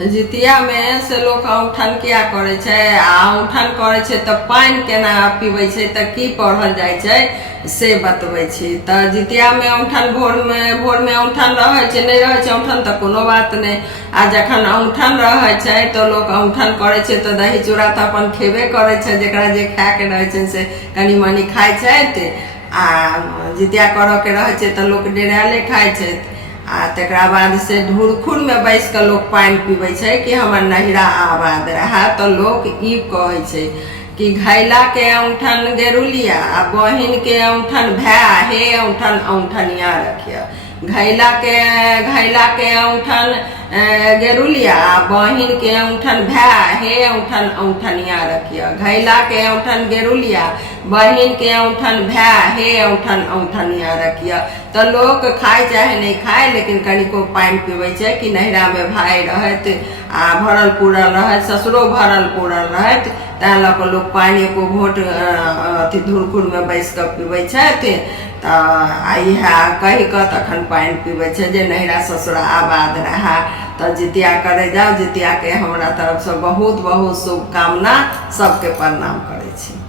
जितिया में से लोग औठन किया करे छे आ औठन करे छे तो पानी केना पीबै छे तो की पढ़ल जाय छे से बतबै छी। तो जितिया में औठन भोर में औठन रहे छे नहीं रहे छे औठन तो कोनो बात नहीं। आ जखन औठन रहे छे तो लोग औठन करे छे तो दही चूड़ा तो अपन खेबे करे छे, जेकरा जे खाए के रहे छे से कनी मनी खाए छे। आ जितिया करऽ के रहे छे तो लोग डेराले खाए छे। आ तकरा बाद से ढुरखुर में बैस के लोग पानी पीबै छे कि हमर नहिरा आबाद रहा। तो लोग ई कहे छे कि घैला के औठन गेरुलिया आ बहिन के औठन भै हे औठन औठनिया रखिया। घैला के औठन गेरुलिया आ बहिन के औठन भै हे औठन औठनिया रखिया। घैला के औठन गेरुलिया बहिन के औठन भै हे औठन औठनिया रखिया। तो लोग खाए चाहे नहीं खाए लेकिन कनिको पानी पीबै छे कि नहिरा में भाई रहत आ भरल पूरल रहत, ससुरो भरल पूरल रहत, ता लऽ लोग पानी को घोट अथी धुरखुर में बैस कर पीबै छथि। तो कही के तखन पानी पीबै छे जे नहिरा ससुरा आबाद रहा। तो जितिया करे जाओ, जितिया के हमरा तरफ से बहुत बहुत शुभकामना, सबके प्रणाम करे छी।